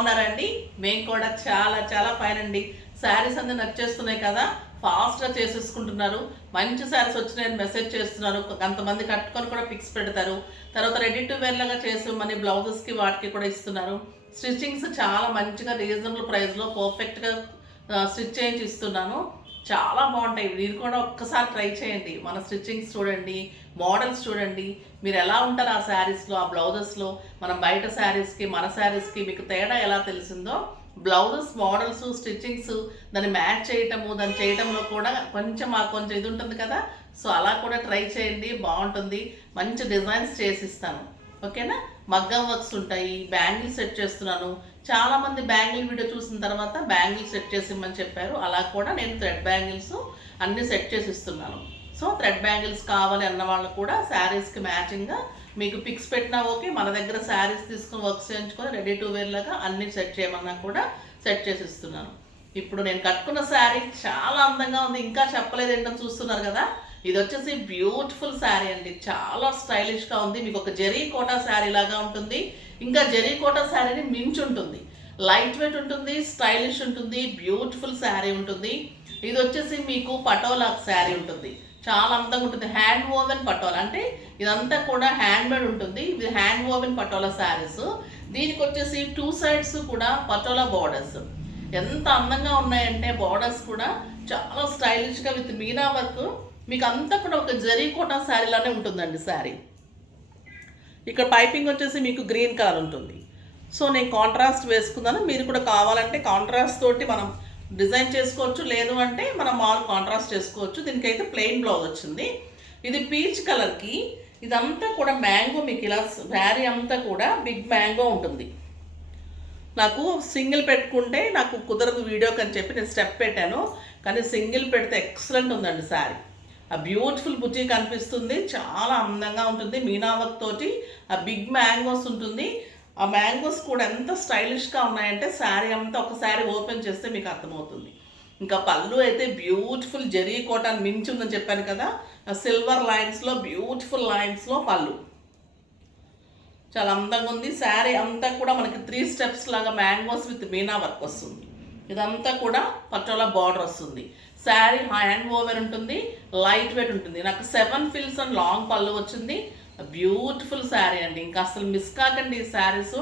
బాగున్నారండి? మేము కూడా చాలా చాలా ఫైన్ అండి. శారీస్ అన్నీ నచ్చేస్తున్నాయి కదా, ఫాస్ట్గా చేసేసుకుంటున్నారు. మంచి శారీస్ వచ్చినాయని మెసేజ్ చేస్తున్నారు. కొంతమంది కట్టుకొని కూడా పిక్స్ పెడతారు. తర్వాత రెడీ టు వేర్ లాగా చేసి మన బ్లౌజెస్కి వాటికి కూడా ఇస్తున్నారు. స్టిచ్చింగ్స్ చాలా మంచిగా రీజనబుల్ ప్రైస్లో పర్ఫెక్ట్గా స్టిచ్ చేయించి ఇస్తున్నాను. చాలా బాగుంటాయి. మీరు కూడా ఒక్కసారి ట్రై చేయండి. మన స్టిచ్చింగ్స్ చూడండి, మోడల్స్ చూడండి, మీరు ఎలా ఉంటారు ఆ శారీస్లో, ఆ బ్లౌజెస్లో. మనం బయట శారీస్కి మన శారీస్కి మీకు తేడా ఎలా తెలిసిందో, బ్లౌజెస్ మోడల్స్ స్టిచ్చింగ్స్ దాన్ని మ్యాచ్ చేయటము, దాన్ని చేయటంలో కూడా కొంచెం ఇది ఉంటుంది కదా. సో అలా కూడా ట్రై చేయండి, బాగుంటుంది. మంచి డిజైన్స్ చేసిస్తాను, ఓకేనా. మగ్గం వర్క్స్ ఉంటాయి. బ్యాంగిల్ సెట్ చేస్తున్నాను. చాలామంది బ్యాంగిల్ వీడియో చూసిన తర్వాత బ్యాంగిల్ సెట్ చేసి ఇమ్మని చెప్పారు. అలా కూడా నేను థ్రెడ్ బ్యాంగిల్స్ అన్నీ సెట్ చేసి ఇస్తున్నాను. సో థ్రెడ్ బ్యాంగిల్స్ కావాలి అన్న వాళ్ళు కూడా శారీస్కి మ్యాచింగ్గా మీకు పిక్స్ పెట్టినా ఓకే. మన దగ్గర శారీస్ తీసుకుని వర్క్స్ చేయించుకొని రెడీ టు వేర్ లాగా అన్నీ సెట్ చేయమన్నా కూడా సెట్ చేసి ఇస్తున్నాను. ఇప్పుడు నేను కట్టుకున్న శారీ చాలా అందంగా ఉంది. ఇంకా చెప్పలేదు ఏంటో చూస్తున్నారు కదా. ఇది వచ్చేసి బ్యూటిఫుల్ శారీ అండి. చాలా స్టైలిష్గా ఉంది. మీకు ఒక జరీ కోటా శారీ లాగా ఉంటుంది. ఇంకా జరీ కోటా శారీని మించి ఉంటుంది. లైట్ వెయిట్ ఉంటుంది, స్టైలిష్ ఉంటుంది, బ్యూటిఫుల్ శారీ ఉంటుంది. ఇది వచ్చేసి మీకు పటోలా శారీ ఉంటుంది. చాలా అందంగా ఉంటుంది. హ్యాండ్ ఓవెన్ పటోలా, అంటే ఇదంతా కూడా హ్యాండ్ మేడ్ ఉంటుంది. ఇది హ్యాండ్ ఓవెన్ పటోలా శారీస్. దీనికి వచ్చేసి 2 sides కూడా పటోలా బార్డర్స్. ఎంత అందంగా ఉన్నాయంటే బార్డర్స్ కూడా చాలా స్టైలిష్గా విత్ మీనా వర్క్. మీకు అంతా కూడా ఒక జరీ కోటా శారీలానే ఉంటుందండి శారీ. ఇక్కడ పైపింగ్ వచ్చేసి మీకు గ్రీన్ కలర్ ఉంటుంది. సో నేను కాంట్రాస్ట్ వేసుకున్నాను. మీరు కూడా కావాలంటే కాంట్రాస్ట్ తోటి మనం డిజైన్ చేసుకోవచ్చు, లేదు అంటే మనం మామూలు కాంట్రాస్ట్ చేసుకోవచ్చు. దీనికైతే ప్లెయిన్ బ్లౌజ్ వచ్చింది. ఇది పీచ్ కలర్కి ఇదంతా కూడా మ్యాంగో, మీకు ఇలా శారీ అంతా కూడా బిగ్ మ్యాంగో ఉంటుంది. నాకు సింగిల్ పెట్టుకుంటే నాకు కుదరదు వీడియోకి అని చెప్పి నేను స్టెప్ పెట్టాను. కానీ సింగిల్ పెడితే ఎక్సలెంట్ ఉందండి శారీ. ఆ బ్యూటిఫుల్ బుజ్జి కనిపిస్తుంది, చాలా అందంగా ఉంటుంది. మీనా వర్క్ తోటి ఆ బిగ్ మ్యాంగోస్ ఉంటుంది. ఆ మ్యాంగోస్ కూడా ఎంత స్టైలిష్గా ఉన్నాయంటే శారీ అంతా ఒక శారీ ఓపెన్ చేస్తే మీకు అర్థమవుతుంది. ఇంకా పళ్ళు అయితే బ్యూటిఫుల్ జరీ కోటాన్ని మించి ఉందని చెప్పాను కదా. సిల్వర్ లైన్స్లో బ్యూటిఫుల్ లైన్స్లో పళ్ళు చాలా అందంగా ఉంది. శారీ అంతా కూడా మనకి 3 steps లాగా మ్యాంగోస్ విత్ మీనా వర్క్ వస్తుంది. ఇదంతా కూడా పటోలా బార్డర్ వస్తుంది. శారీ హ్యాండ్ ఓవర్ ఉంటుంది, లైట్ వెయిట్ ఉంటుంది. నాకు 7 frills అండ్ లాంగ్ పళ్ళు వచ్చింది. బ్యూటిఫుల్ శారీ అండి. ఇంకా అసలు మిస్ కాకండి ఈ శారీస్.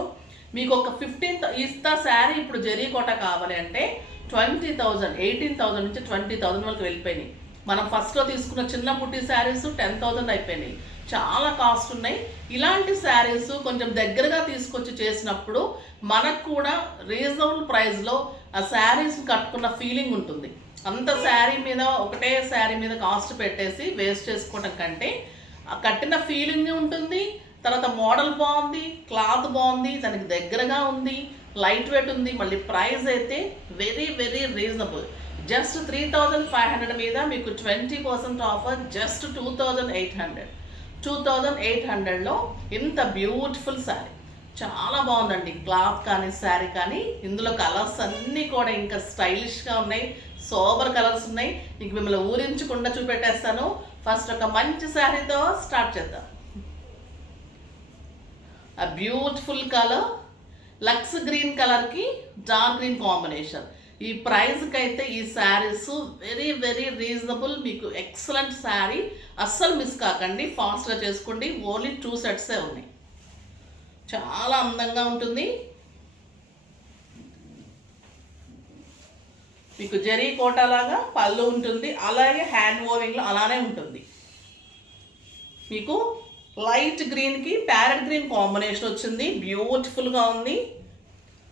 మీకు ఒక 15 ఇస్తా శారీ ఇప్పుడు జరీ కోట కావాలి అంటే 20,000, 18,000 నుంచి 20,000 వరకు వెళ్ళిపోయినాయి. మనం ఫస్ట్లో తీసుకున్న చిన్న పుట్టి శారీస్ 10,000 అయిపోయినాయి. చాలా కాస్ట్ ఉన్నాయి. ఇలాంటి శారీస్ కొంచెం దగ్గరగా తీసుకొచ్చి చేసినప్పుడు మనకు కూడా రీజనబుల్ ప్రైస్లో ఆ శారీస్ కట్టుకున్న ఫీలింగ్ ఉంటుంది. అంత శారీ మీద ఒకటే శారీ మీద కాస్ట్ పెట్టేసి వేస్ట్ చేసుకోవడం కంటే కట్టిన ఫీలింగ్ ఉంటుంది. తర్వాత మోడల్ బాగుంది, క్లాత్ బాగుంది, దానికి దగ్గరగా ఉంది, లైట్ వెయిట్ ఉంది. మళ్ళీ ప్రైస్ అయితే వెరీ వెరీ రీజనబుల్. జస్ట్ 3,500 మీద మీకు 20% ఆఫర్. జస్ట్ 2,800. 2,800లో ఇంత బ్యూటిఫుల్ శారీ చాలా బాగుందండి. క్లాత్ కానీ శారీ కానీ. ఇందులో కలర్స్ అన్నీ కూడా ఇంకా స్టైలిష్గా ఉన్నాయి. సోబర్ కలర్స్ ఉన్నాయి. ఇంక మిమ్మల్ని ఊరించకుండా చూపెట్టేస్తాను. ఫస్ట్ ఒక మంచి శారీతో స్టార్ట్ చేద్దాం. ఆ బ్యూటిఫుల్ కలర్ లక్స్ గ్రీన్ కలర్కి డార్క్ గ్రీన్ కాంబినేషన్. ఈ ప్రైస్కి అయితే ఈ శారీస్ వెరీ వెరీ రీజనబుల్. మీకు ఎక్సలెంట్ శారీ. అస్సలు మిస్ కాకండి, ఫాస్ట్గా చేసుకోండి. ఓన్లీ 2 sets ఉన్నాయి. చాలా అందంగా ఉంటుంది. మీకు జరీ కోటాలాగా పళ్ళు ఉంటుంది, అలాగే హ్యాండ్ ఓవింగ్లో అలానే ఉంటుంది. మీకు లైట్ గ్రీన్కి ప్యారెట్ గ్రీన్ కాంబినేషన్ వచ్చింది. బ్యూటిఫుల్గా ఉంది.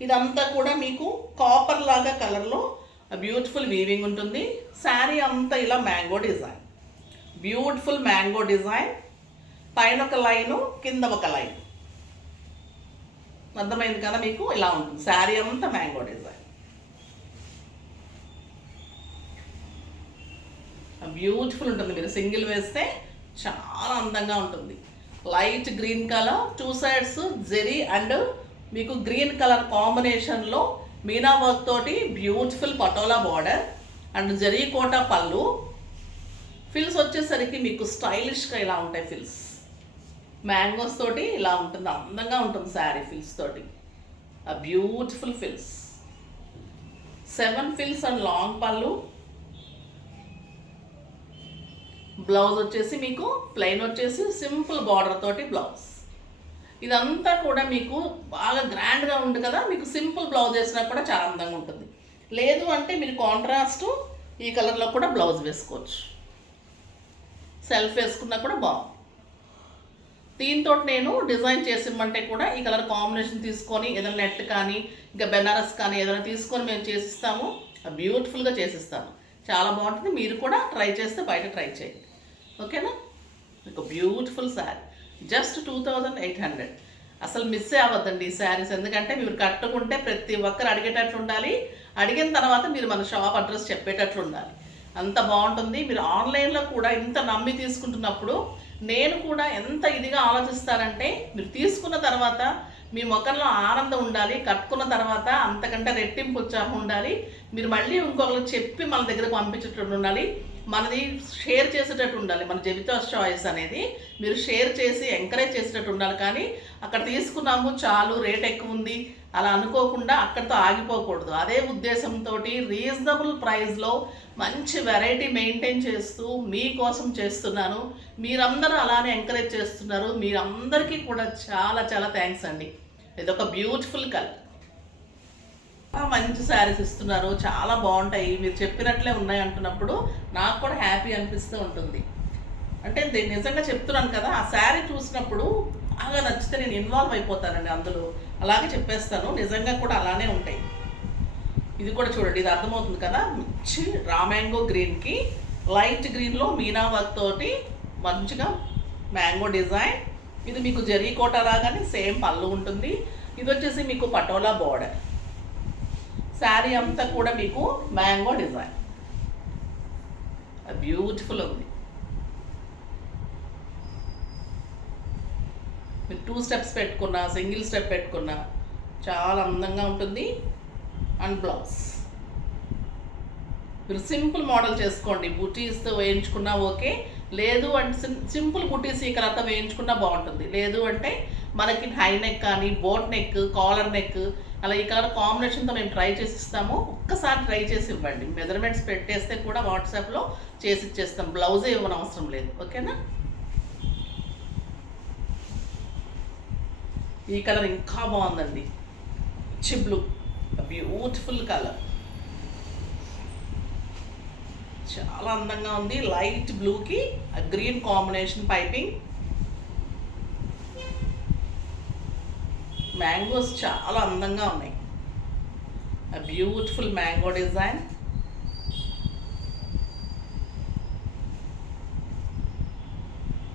ఇదంతా కూడా మీకు కాపర్ లాగా కలర్లో బ్యూటిఫుల్ వీవింగ్ ఉంటుంది. శారీ అంతా ఇలా mango design, beautiful mango design. పైన ఒక లైను, కింద ఒక లైన్. అర్థమైంది కదా మీకు. ఇలా ఉంటుంది శారీ అంతా మ్యాంగో డిజైన్. బ్యూటిఫుల్ ఉంటుంది. మీరు సింగిల్ వేస్తే చాలా అందంగా ఉంటుంది. లైట్ గ్రీన్ కలర్, 2 sides జెరీ అండ్ మీకు గ్రీన్ కలర్ కాంబినేషన్లో మీనా వర్క్ తోటి బ్యూటిఫుల్ పటోలా బార్డర్ అండ్ జరీ కోటా పళ్ళు. ఫిల్స్ వచ్చేసరికి మీకు స్టైలిష్గా ఇలా ఉంటాయి. ఫిల్స్ మ్యాంగోస్ తోటి ఇలా ఉంటుంది, అందంగా ఉంటుంది శారీ ఫిల్స్ తోటి. బ్యూటిఫుల్ ఫిల్స్, 7 ఫిల్స్ అండ్ లాంగ్ పళ్ళు. బ్లౌజ్ వచ్చేసి మీకు ప్లెయిన్ వచ్చేసి సింపుల్ బార్డర్ తోటి బ్లౌజ్. ఇదంతా కూడా మీకు బాగా గ్రాండ్గా ఉంది కదా, మీకు సింపుల్ బ్లౌజ్ వేసినా కూడా చాలా అందంగా ఉంటుంది. లేదు అంటే మీరు కాంట్రాస్ట్ ఈ కలర్లో కూడా బ్లౌజ్ వేసుకోవచ్చు, సెల్ఫ్ వేసుకున్నా కూడా బాగుంది. దీంతో నేను డిజైన్ చేసిమ్మంటే కూడా ఈ కలర్ కాంబినేషన్ తీసుకొని ఏదైనా నెట్ కానీ ఇంకా బెనారస్ కానీ ఏదైనా తీసుకొని మేము చేసిస్తాము, బ్యూటిఫుల్గా చేసిస్తాము. చాలా బాగుంటుంది. మీరు కూడా ట్రై చేస్తే బయట ట్రై చేయండి. ఓకేనా? మీకు బ్యూటిఫుల్ శారీ, జస్ట్ 2800. అసలు మిస్ అవ్వద్దండి ఈ శారీస్, ఎందుకంటే మీరు కట్టుకుంటే ప్రతి ఒక్కరు అడిగేటట్లు ఉండాలి. అడిగిన తర్వాత మీరు మన షాప్ అడ్రస్ చెప్పేటట్లు ఉండాలి. అంత బాగుంటుంది. మీరు ఆన్లైన్లో కూడా ఇంత నమ్మి తీసుకుంటున్నప్పుడు నేను కూడా ఎంత ఇదిగా ఆలోచిస్తానంటే, మీరు తీసుకున్న తర్వాత మీ ముఖంలో ఆనందం ఉండాలి, కట్టుకున్న తర్వాత అంతకంటే రెట్టింపు ఉత్సాహం ఉండాలి. మీరు మళ్ళీ ఇంకొకరికి చెప్పి మన దగ్గరకు పంపించేటట్టు ఉండాలి, మనది షేర్ చేసేటట్టు ఉండాలి. మన జెబితాస్ చాయిస్ అనేది మీరు షేర్ చేసి ఎంకరేజ్ చేసేటట్టు ఉండాలి. కానీ అక్కడ తీసుకున్నాము చాలు రేట్ ఎక్కువ ఉంది అలా అనుకోకుండా అక్కడితో ఆగిపోకూడదు. అదే ఉద్దేశంతో రీజనబుల్ ప్రైస్లో మంచి వెరైటీ మెయింటైన్ చేస్తూ మీకోసం చేస్తున్నాను. మీరందరూ అలానే ఎంకరేజ్ చేస్తున్నారు. మీరందరికీ కూడా చాలా చాలా థ్యాంక్స్ అండి. ఇదొక బ్యూటిఫుల్ కలర్, మంచి శారీస్ ఇస్తున్నారు, చాలా బాగుంటాయి. మీరు చెప్పినట్లే ఉన్నాయి అంటున్నప్పుడు నాకు కూడా హ్యాపీ అనిపిస్తూ ఉంటుంది. అంటే నిజంగా చెప్తున్నాను కదా, ఆ శారీ చూసినప్పుడు బాగా నచ్చితే నేను ఇన్వాల్వ్ అయిపోతానండి అందులో, అలాగే చెప్పేస్తాను. నిజంగా కూడా అలానే ఉంటాయి. ఇది కూడా చూడండి, ఇది అర్థమవుతుంది కదా, మంచి రామ్యాంగో గ్రీన్కి లైట్ గ్రీన్లో మీనా వర్క్ తోటి మంచిగా మ్యాంగో డిజైన్. ఇది మీకు జరీ కోట లాగానే సేమ్ పళ్ళు ఉంటుంది. ఇది వచ్చేసి మీకు పటోలా బోర్డర్. శారీ అంతా కూడా మీకు మ్యాంగో డిజైన్, బ్యూటిఫుల్ ఉంది. మీరు 2 స్టెప్స్ పెట్టుకున్నా సింగిల్ స్టెప్ పెట్టుకున్నా చాలా అందంగా ఉంటుంది. అండ్ బ్లౌజ్ మీరు సింపుల్ మోడల్ చేసుకోండి, బుటీస్తో వేయించుకున్నా ఓకే. లేదు అంటే సింపుల్ బుటీస్ ఈ కలర్తో వేయించుకున్నా బాగుంటుంది. లేదు అంటే మనకి హై నెక్ కానీ బోట్ నెక్, కాలర్ నెక్ అలా ఈ కలర్ కాంబినేషన్తో మేము ట్రై చేసి ఇస్తాము. ఒక్కసారి ట్రై చేసి ఇవ్వండి, మెజర్మెంట్స్ పెట్టేస్తే కూడా వాట్సాప్లో చేసి ఇచ్చేస్తాం. బ్లౌజే ఇవ్వని అవసరం లేదు. ఓకేనా? ఈ కలర్ ఇంకా బాగుందండి, పిచ్చి బ్లూ, బ్యూటిఫుల్ కలర్, చాలా అందంగా ఉంది. లైట్ బ్లూకి గ్రీన్ కాంబినేషన్ పైపింగ్. మ్యాంగోస్ చాలా అందంగా ఉన్నాయి, beautiful mango design.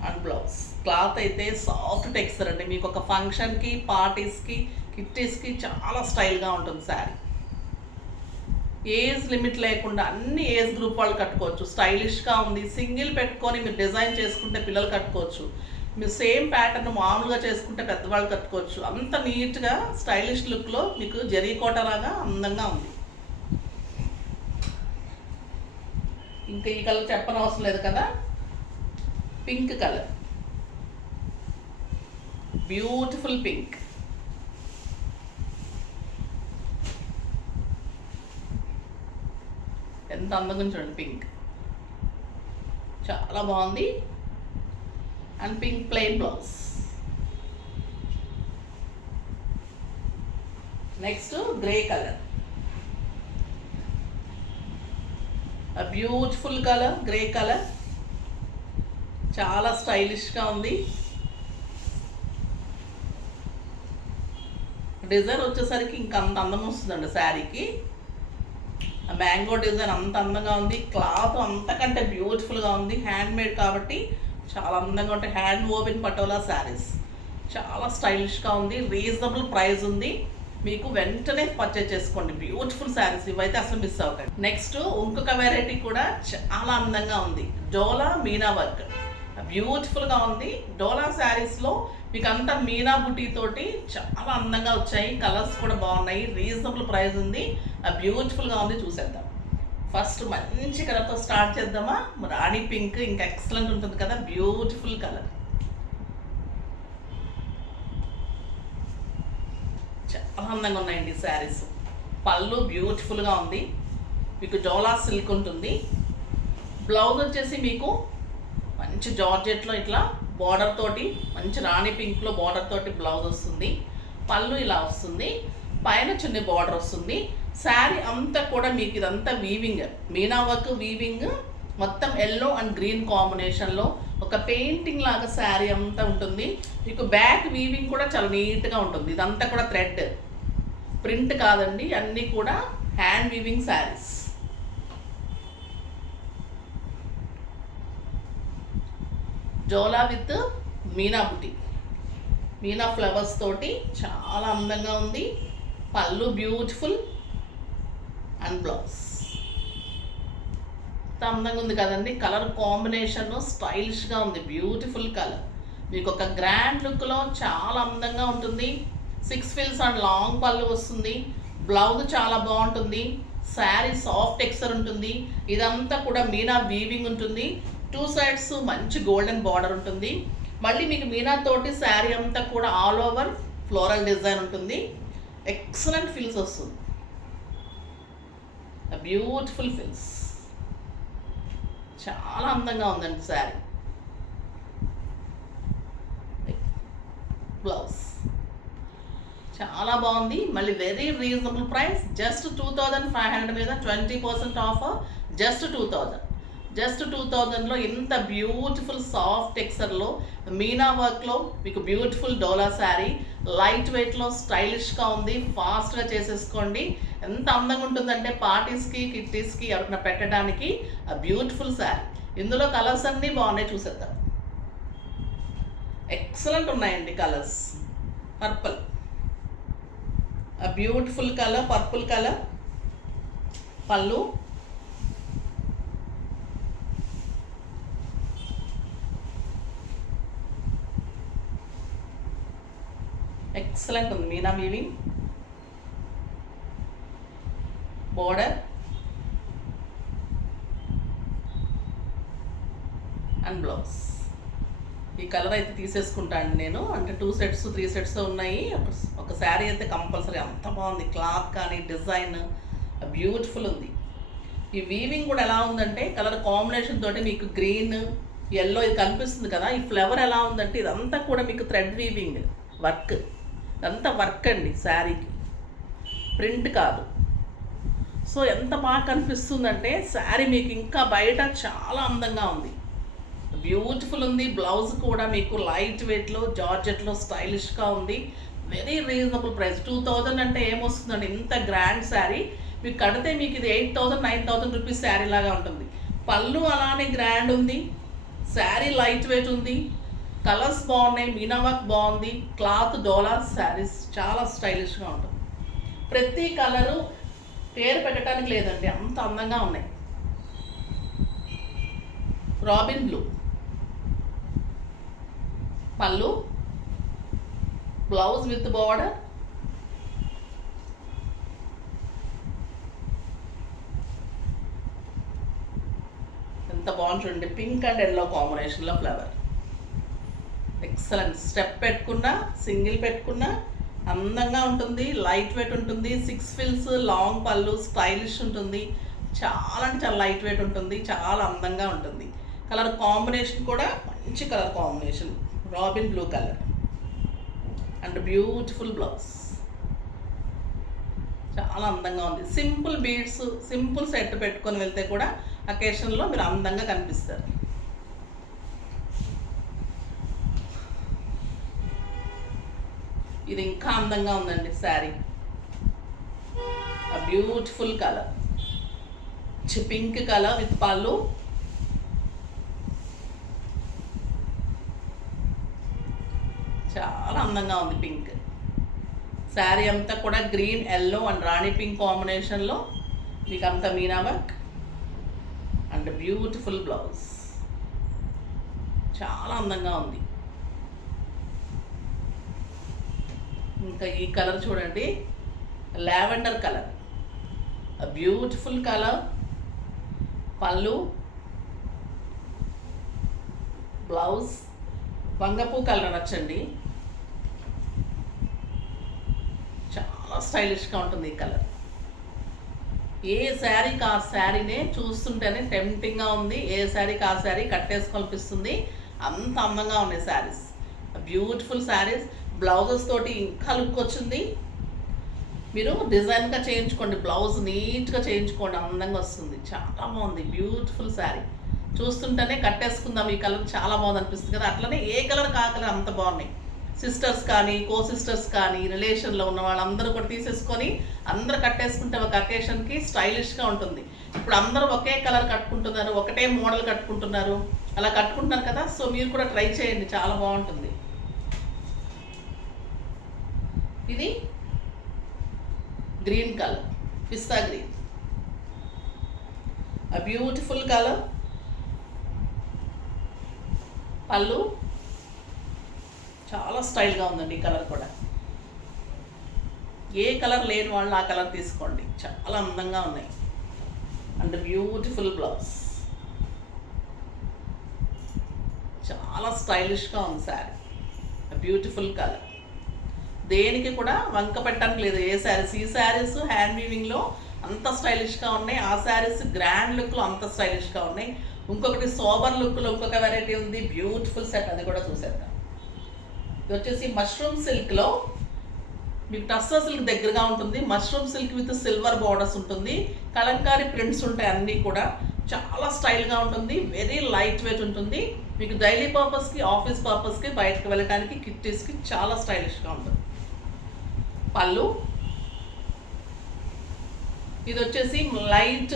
And blouse cloth అయితే సాఫ్ట్ టెక్స్చర్ అండి. మీకు ఒక ఫంక్షన్కి, పార్టీస్కి, కిట్టీస్కి చాలా స్టైల్గా ఉంటుంది శారీ. ఏజ్ లిమిట్ లేకుండా అన్ని ఏజ్ గ్రూప్ వాళ్ళు కట్టుకోవచ్చు. స్టైలిష్గా ఉంది. సింగిల్ పెట్టుకొని మీరు డిజైన్ చేసుకుంటే పిల్లలు కట్టుకోవచ్చు. మీరు సేమ్ ప్యాటర్న్ మామూలుగా చేసుకుంటే పెద్దవాళ్ళు కట్టుకోవచ్చు. అంత నీట్గా స్టైలిష్ లుక్లో మీకు జరీ కోట లాగా అందంగా ఉంది. ఇంకా ఈ కలర్ చెప్పనవసరం లేదు కదా, పింక్ కలర్, బ్యూటిఫుల్ పింక్. ఎంత అందంగా చూడండి, పింక్ చాలా బాగుంది. And pink plain blouse. Next grey colour, beautiful colour, grey colour, చాలా స్టైలిష్గా ఉంది. డిజైన్ వచ్చేసరికి ఇంకా అంత అందం వస్తుందండి శారీకి. మ్యాంగో డిజైన్ అంత అందంగా ఉంది. క్లాత్ అంతకంటే బ్యూటిఫుల్గా ఉంది. హ్యాండ్ మేడ్ కాబట్టి చాలా అందంగా ఉంటాయి. హ్యాండ్ వోవెన్ పటోలా శారీస్ చాలా స్టైలిష్గా ఉంది. రీజనబుల్ ప్రైస్ ఉంది. మీకు వెంటనే పర్చేజ్ చేసుకోండి. బ్యూటిఫుల్ శారీస్ ఇవైతే అసలు మిస్ అవ్వకండి. నెక్స్ట్ ఇంకొక వెరైటీ కూడా చాలా అందంగా ఉంది, డోలా మీనా వర్క్, బ్యూటిఫుల్గా ఉంది. డోలా శారీస్లో మీకు అంతా మీనా బుటీ తోటి చాలా అందంగా వచ్చాయి. కలర్స్ కూడా బాగున్నాయి. రీజనబుల్ ప్రైస్ ఉంది. బ్యూటిఫుల్గా ఉంది. చూసేద్దాం. ఫస్ట్ మంచి కలర్తో స్టార్ట్ చేద్దామా. రాణి పింక్ ఇంకా ఎక్సలెంట్ ఉంటుంది కదా, బ్యూటిఫుల్ కలర్, చాలా అందంగా ఉన్నాయండి శారీస్. పళ్ళు బ్యూటిఫుల్గా ఉంది, మీకు డోలా సిల్క్ ఉంటుంది. బ్లౌజ్ వచ్చేసి మీకు మంచి జార్జెట్లో ఇట్లా బార్డర్ తోటి, మంచి రాణి పింక్లో బార్డర్ తోటి బ్లౌజ్ వస్తుంది. పళ్ళు ఇలా వస్తుంది, పైన చిన్న బార్డర్ వస్తుంది. శారీ అంతా కూడా మీకు ఇదంతా వీవింగ్, మీనా వర్క్ వీవింగ్, మొత్తం ఎల్లో అండ్ గ్రీన్ కాంబినేషన్లో ఒక పెయింటింగ్ లాగా శారీ అంతా ఉంటుంది. మీకు బ్యాక్ వీవింగ్ కూడా చాలా నీట్గా ఉంటుంది. ఇదంతా కూడా థ్రెడ్, ప్రింట్ కాదండి, అన్నీ కూడా హ్యాండ్ వీవింగ్ శారీస్. జోలా విత్ మీనా బుటీ, మీనా ఫ్లవర్స్ తోటి చాలా అందంగా ఉంది. పళ్ళు బ్యూటిఫుల్ అండ్ బ్లౌజ్ అందంగా ఉంది కదండి. కలర్ కాంబినేషన్ స్టైలిష్గా ఉంది, బ్యూటిఫుల్ కలర్. మీకు ఒక గ్రాండ్ లుక్లో చాలా అందంగా ఉంటుంది. 6 ఫిల్స్ అండ్ లాంగ్ పళ్ళు వస్తుంది. బ్లౌజ్ చాలా బాగుంటుంది. శారీ సాఫ్ట్ టెక్స్చర్ ఉంటుంది. ఇదంతా కూడా మీనా వీవింగ్ ఉంటుంది. 2 సైడ్స్ మంచి గోల్డెన్ బార్డర్ ఉంటుంది. మళ్ళీ మీకు మీనా తోటి శారీ అంతా కూడా ఆల్ ఓవర్ ఫ్లోరల్ డిజైన్ ఉంటుంది. ఎక్సలెంట్ ఫిల్స్ వస్తుంది, బ్యూటిఫుల్ ఫిల్స్. చాలా అందంగా ఉందండి శారీ. బ్లౌజ్ చాలా బాగుంది. మళ్ళీ వెరీ రీజనబుల్ ప్రైస్, జస్ట్ 2500 మీద 20% ఆఫర్. జస్ట్ 2000లో ఇంత బ్యూటిఫుల్ సాఫ్ట్ టెక్స్చర్లో మీనా వర్క్లో మీకు బ్యూటిఫుల్ డోలా శారీ, లైట్ వెయిట్లో స్టైలిష్గా ఉంది. ఫాస్ట్గా చేసేసుకోండి. ఎంత అందంగా ఉంటుందంటే పార్టీస్కి, కిట్టీస్కి ఎవరికైనా పెట్టడానికి బ్యూటిఫుల్ శారీ. ఇందులో కలర్స్ అన్నీ బాగున్నాయి, చూసేద్దాం. ఎక్సలెంట్ ఉన్నాయండి colours. Purple, beautiful colour, purple colour. పళ్ళు ఎక్సలెంట్ ఉంది, Meena weaving. Border and blouse. ఈ కలర్ అయితే తీసేసుకుంటాను నేను, అంటే 2 సెట్స్ 3 సెట్స్ ఉన్నాయి. ఒక శారీ అయితే కంపల్సరీ. అంత బాగుంది క్లాత్ కానీ, డిజైన్ బ్యూటిఫుల్ ఉంది. ఈ వీవింగ్ కూడా ఎలా ఉందంటే కలర్ కాంబినేషన్ తోటి మీకు గ్రీన్, ఎల్లో ఇది కనిపిస్తుంది కదా. ఈ ఫ్లవర్ ఎలా ఉందంటే ఇదంతా కూడా మీకు థ్రెడ్ వీవింగ్ వర్క్, ఇదంతా వర్క్ అండి శారీకి, ప్రింట్ కాదు. సో ఎంత బాగా కనిపిస్తుందంటే శారీ మీకు ఇంకా బయట చాలా అందంగా ఉంది, బ్యూటిఫుల్ ఉంది. బ్లౌజ్ కూడా మీకు లైట్ వెయిట్లో జార్జెట్లో స్టైలిష్గా ఉంది. Very reasonable price. 2000 అంటే ఏమొస్తుందండి, ఇంత గ్రాండ్ శారీ మీకు కడితే మీకు ఇది 8000 9000 రూపీస్ శారీ లాగా ఉంటుంది. పళ్ళు అలానే గ్రాండ్ ఉంది, శారీ లైట్ వెయిట్ ఉంది, కలర్స్ బాగున్నాయి, మీనా వర్క్ బాగుంది. క్లాత్ డోలా శారీస్ చాలా స్టైలిష్గా ఉంటుంది. ప్రతి కలరు పేరు పెట్టడానికి లేదండి, అంత అందంగా ఉన్నాయి. రాబిన్ బ్లూ పళ్ళు, బ్లౌజ్ విత్ బార్డర్. ఎంత బాగుంది చూడండి, పింక్ అండ్ ఎల్లో కాంబినేషన్లో ఫ్లవర్. ఎక్సలెంట్. స్టెప్ పెట్టుకున్నా, సింగిల్ పెట్టుకున్నా అందంగా ఉంటుంది, లైట్ వెయిట్ ఉంటుంది. 6 ఫిల్స్, లాంగ్ పళ్ళు, స్టైలిష్ ఉంటుంది. చాలా అంటే చాలా లైట్ వెయిట్ ఉంటుంది, చాలా అందంగా ఉంటుంది. కలర్ కాంబినేషన్ కూడా మంచి colour combination, robin blue colour and beautiful blouse. చాలా అందంగా ఉంది. సింపుల్ బీడ్స్, సింపుల్ సెట్ పెట్టుకొని వెళ్తే కూడా అకేషన్లో మీరు అందంగా కనిపిస్తారు. ఇది ఇంకా అందంగా ఉందండి sari. Beautiful colour, pink colour with పళ్ళు. చాలా అందంగా ఉంది పింక్. శారీ అంతా కూడా green, yellow and Rani pink కాంబినేషన్లో మీకు అంతా Meena work and beautiful blouse. చాలా అందంగా ఉంది. ఇంకా ఈ కలర్ చూడండి, లావెండర్ కలర్, బ్యూటిఫుల్ కలర్. పళ్ళు, బ్లౌజ్ వంగపూ కలర్ వచ్చండి. స్టైలిష్గా ఉంటుంది ఈ కలర్. ఏ శారీకి ఆ శారీనే చూస్తుంటేనే టెంప్టింగ్గా ఉంది. ఏ శారీకి ఆ శారీ కట్టేసుకోనిపిస్తుంది. అంత అందంగా ఉన్నాయి శారీస్, బ్యూటిఫుల్ శారీస్. బ్లౌజెస్ తోటి ఇంకా లుక్ వచ్చింది. మీరు డిజైన్గా చేయించుకోండి, బ్లౌజ్ నీట్గా చేయించుకోండి, అందంగా వస్తుంది. చాలా బాగుంది, బ్యూటిఫుల్ శారీ. చూస్తుంటేనే కట్టేసుకుందాం, ఈ కలర్ చాలా బాగుంది అనిపిస్తుంది కదా. అట్లనే ఏ కలర్ కా కలర్ అంత బాగున్నాయి. సిస్టర్స్ కానీ, కో సిస్టర్స్ కానీ, రిలేషన్లో ఉన్న వాళ్ళందరూ కూడా తీసేసుకొని అందరూ కట్టేసుకుంటే ఒక అకేషన్కి స్టైలిష్గా ఉంటుంది. ఇప్పుడు అందరూ ఒకే కలర్ కట్టుకుంటున్నారు, ఒకటే మోడల్ కట్టుకుంటున్నారు, అలా కట్టుకుంటున్నారు కదా. సో మీరు కూడా ట్రై చేయండి, చాలా బాగుంటుంది. ఇది green colour, pista green, a beautiful color. పళ్ళు చాలా స్టైల్గా ఉందండి ఈ కలర్ కూడా. ఏ కలర్ లేని వాళ్ళు ఆ కలర్ తీసుకోండి, చాలా అందంగా ఉన్నాయి. అండ్ బ్యూటిఫుల్ బ్లౌజ్, చాలా స్టైలిష్గా ఉంది శారీ. బ్యూటిఫుల్ కలర్, దేనికి కూడా వంక పెట్టడానికి లేదు. ఏ శారీస్, ఈ శారీస్ హ్యాండ్ వీవింగ్లో అంత స్టైలిష్గా ఉన్నాయి, ఆ శారీస్ గ్రాండ్ లుక్లో అంత స్టైలిష్గా ఉన్నాయి. ఇంకొకటి సోబర్ లుక్లో ఇంకొక వెరైటీ ఉంది, బ్యూటిఫుల్ సెట్, అది కూడా చూసేద్దాం. ఇది వచ్చేసి మష్రూమ్ సిల్క్లో మీకు టస్సర్ సిల్క్ దగ్గరగా ఉంటుంది. Mushroom silk with silver borders ఉంటుంది, కలంకారీ ప్రింట్స్ ఉంటాయి, అన్నీ కూడా చాలా స్టైల్గా ఉంటుంది. వెరీ లైట్ వెయిట్ ఉంటుంది. మీకు డైలీ పర్పస్కి, ఆఫీస్ పర్పస్కి, బయటకు వెళ్ళడానికి, కిట్టీస్కి చాలా స్టైలిష్గా ఉంటుంది. పళ్ళు, ఇది వచ్చేసి లైట్,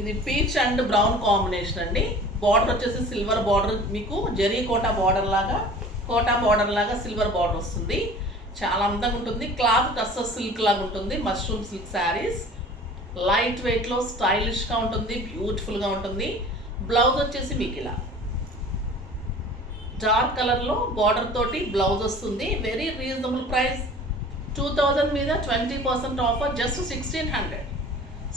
ఇది పీచ్ అండ్ బ్రౌన్ కాంబినేషన్ అండి. బార్డర్ వచ్చేసి సిల్వర్ బార్డర్, మీకు జరీ కోటా బార్డర్ లాగా సిల్వర్ బార్డర్ వస్తుంది. చాలా అందంగా ఉంటుంది. క్లాత్ టస్సర్ సిల్క్ లాగా ఉంటుంది. మష్రూమ్ సిల్క్ శారీస్ లైట్ వెయిట్లో స్టైలిష్గా ఉంటుంది, బ్యూటిఫుల్గా ఉంటుంది. బ్లౌజ్ వచ్చేసి మీకు ఇలా డార్క్ కలర్లో బార్డర్ తోటి బ్లౌజ్ వస్తుంది. వెరీ రీజనబుల్ ప్రైస్, 2000 మీద 20% ఆఫర్, జస్ట్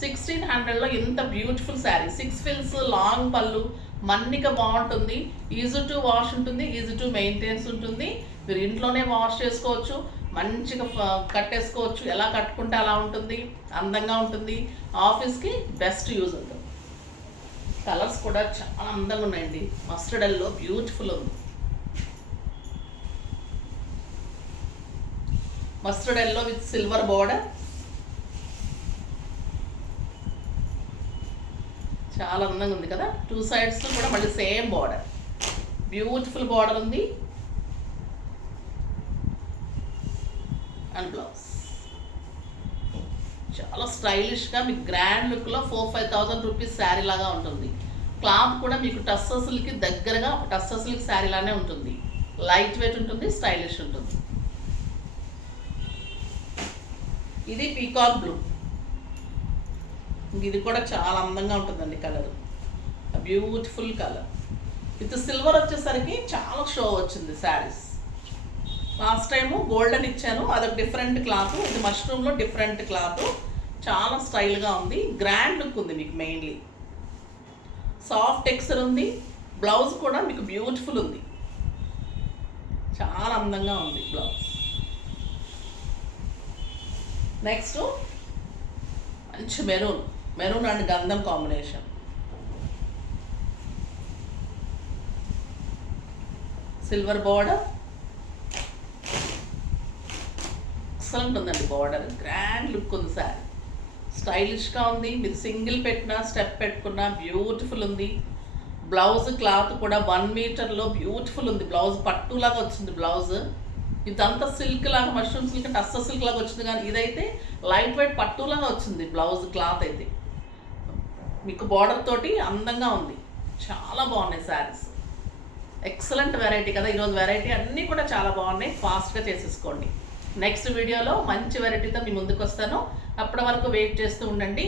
1600లో ఇంత బ్యూటిఫుల్ శారీ. 6 ఫిల్స్, లాంగ్ పళ్ళు, మన్నిక బాగుంటుంది. ఈజీ టు వాష్ ఉంటుంది, ఈజీ టు మెయింటెన్స్ ఉంటుంది. మీరు ఇంట్లోనే వాష్ చేసుకోవచ్చు, మంచిగా కట్టేసుకోవచ్చు. ఎలా కట్టుకుంటే అలా ఉంటుంది, అందంగా ఉంటుంది. ఆఫీస్కి బెస్ట్ యూజ్ ఉంటుంది. కలర్స్ కూడా చాలా అందంగా ఉన్నాయండి. మస్టర్డ్ ఎల్లో బ్యూటిఫుల్ ఉంది, mustard yellow with silver border, చాలా అందంగా ఉంది కదా. 2 సైడ్స్ కూడా మళ్ళీ సేమ్ బార్డర్, బ్యూటిఫుల్ బార్డర్ ఉంది. అండ్ బ్లౌజ్ చాలా స్టైలిష్గా మీకు గ్రాండ్ లుక్లో 4-5,000 రూపీస్ శారీ లాగా ఉంటుంది. క్లాత్ కూడా మీకు టస్సర్ సిల్క్కి దగ్గరగా టస్సర్ సిల్క్ శారీ లానే ఉంటుంది. లైట్ వెయిట్ ఉంటుంది, స్టైలిష్ ఉంటుంది. ఇది పీకాక్ బ్లూ, ఇది కూడా చాలా అందంగా ఉంటుందండి colour, beautiful colour. With silver వచ్చేసరికి చాలా షో వచ్చింది శారీస్. లాస్ట్ టైము గోల్డెన్ ఇచ్చాను, అదొక డిఫరెంట్ క్లాత్. ఇది మష్రూమ్లో డిఫరెంట్ క్లాత్, చాలా స్టైల్గా ఉంది. గ్రాండ్ లుక్ ఉంది మీకు. మెయిన్లీ సాఫ్ట్ టెక్స్చర్ ఉంది. బ్లౌజ్ కూడా మీకు బ్యూటిఫుల్ ఉంది, చాలా అందంగా ఉంది బ్లౌజ్. నెక్స్ట్ మంచి మెరూన్ అండ్ గంధం కాంబినేషన్. సిల్వర్ బార్డర్, ఎక్సలెంట్ ఉందండి బార్డర్. గ్రాండ్ లుక్ ఉంది సార్, స్టైలిష్గా ఉంది. మీరు సింగిల్ పెట్టినా, స్టెప్ పెట్టుకున్నా బ్యూటిఫుల్ ఉంది. బ్లౌజ్ క్లాత్ కూడా 1 మీటర్లో బ్యూటిఫుల్ ఉంది. బ్లౌజ్ పట్టులాగా వచ్చింది బ్లౌజ్. ఇదంతా సిల్క్ లాగా, మష్రూమ్ సిల్క్ అంటే టస్సర్ సిల్క్ లాగా వచ్చింది, కానీ ఇదైతే లైట్ వెయిట్ పట్టులాగా వచ్చింది బ్లౌజ్ క్లాత్ అయితే. మీకు బార్డర్ తోటి అందంగా ఉంది, చాలా బాగున్నాయి శారీస్. ఎక్సలెంట్ వెరైటీ కదా ఈరోజు. వెరైటీ అన్నీ కూడా చాలా బాగున్నాయి, ఫాస్ట్గా చేసేసుకోండి. నెక్స్ట్ వీడియోలో మంచి వెరైటీతో మీ ముందుకు వస్తాను. అప్పటి వరకు వెయిట్ చేస్తూ ఉండండి.